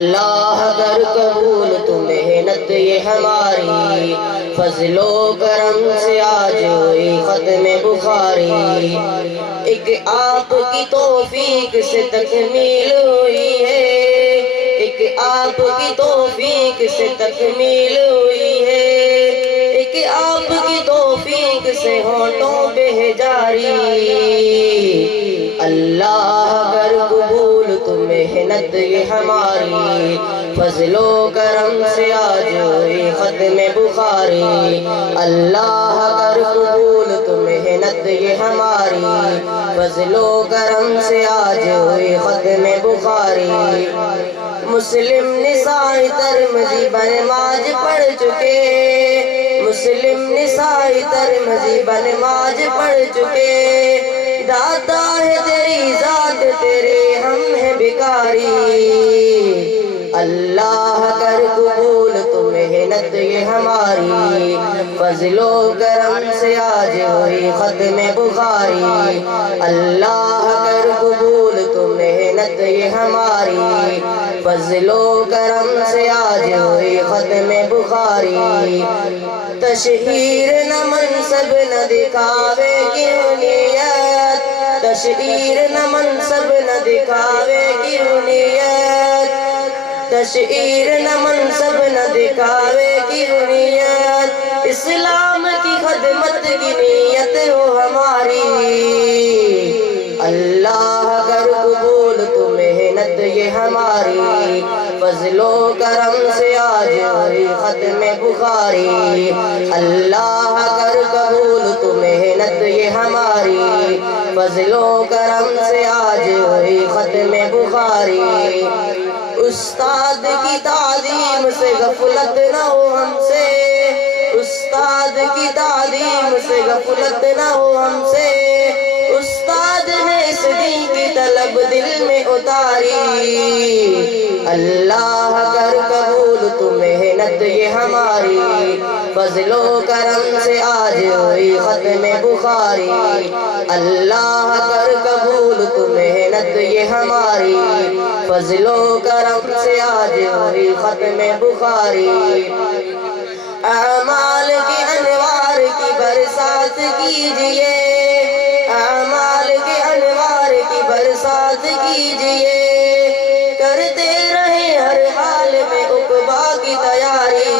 اللہ کر قبول تو محنت یہ ہماری، فضل و کرم سے آج ہوئی ختم بخاری۔ ایک آپ کی توفیق سے تکمیل ہوئی ہے، ایک آپ کی توفیق سے تکمیل ہوئی ہے، ایک آپ کی توفیق سے ہونٹوں پہ ہے جاری۔ اللہ کر قبول تو محنت یہ ہماری، فضل و کرم سے آج ہوئی ختم بخاری۔ اللہ کر قبول تو محنت یہ ہماری، فضل و کرم سے آج ہوئی ختم بخاری۔ مسلم نسائی ترمذی بن ماج پڑھ چکے، مسلم نسائی ترمذی بن ماج پڑھ چکے، داتا ہے تیری ذات تیرے ہم ہیں بھکاری۔ اللہ کر قبول تو محنت یہ ہماری، فضل و کرم سے آج ہوئی ختم بخاری۔ اللہ کر قبول تو محنت یہ ہماری، فضل و کرم سے آج ہوئی ختم بخاری۔ تشہیر نہ منصب نہ دکھاوے کی نیت، تشہیر نہ منصب نہ دکھاوے کی نیت، تشہیر نہ منصب نہ دکھاوے کی نیت، اسلام کی خدمت کی نیت ہو ہماری۔ اللہ کر قبول تو محنت یہ ہماری، فضل و کرم سے آج ہوئی ختم بخاری۔ اللہ کر قبول تو محنت یہ ہماری، فضل و کرم سے آج ہوئی ختم بخاری۔ استاد کی تعظیم سے غفلت نہ ہو ہم سے، استاد کی تعظیم سے غفلت نہ ہو ہم سے، استاد نے اس دین کی طلب دل میں اتاری۔ اللہ کر قبول تو محنت یہ ہماری، فضل و کرم سے آج ہوئی ختم بخاری۔ اللہ کر قبول تو محنت یہ ہماری، فضل و کرم سے آج ہوئی ختم بخاری۔ اعمال کی انوار کی برسات کیجئے، اعمال کے انوار کی برسات کیجئے، کرتے رہے ہر حال میں عقبا کی تیاری۔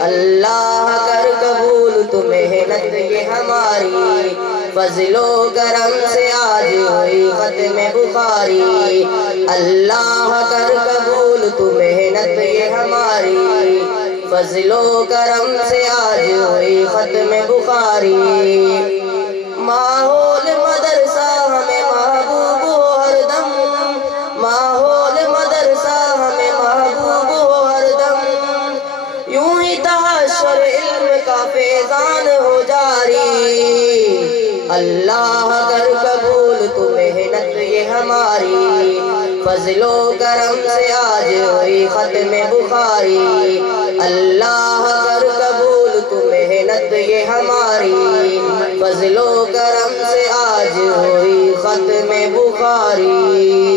اللہ کر قبول تو محنت یہ ہماری، فضل و کرم سے آج ہوئی ختم بخاری۔ اللہ کر قبول تو محنت یہ ہماری، فضل و کرم سے آج ہوئی ختم بخاری۔ ماحول مدرسہ ہمیں محبوب ہو ہر دم، ماحول مدرسہ ہمیں محبوب ہو ہر دم، یوں ہی تحشر علم کا فیضان ہو جاری۔ اللہ کر قبول تو محنت یہ ہماری، فضل و کرم سے آج ہوئی ختم بخاری۔ اللہ کر قبول تو محنت یہ ہماری، فضل و کرم سے آج ہوئی ختم بخاری۔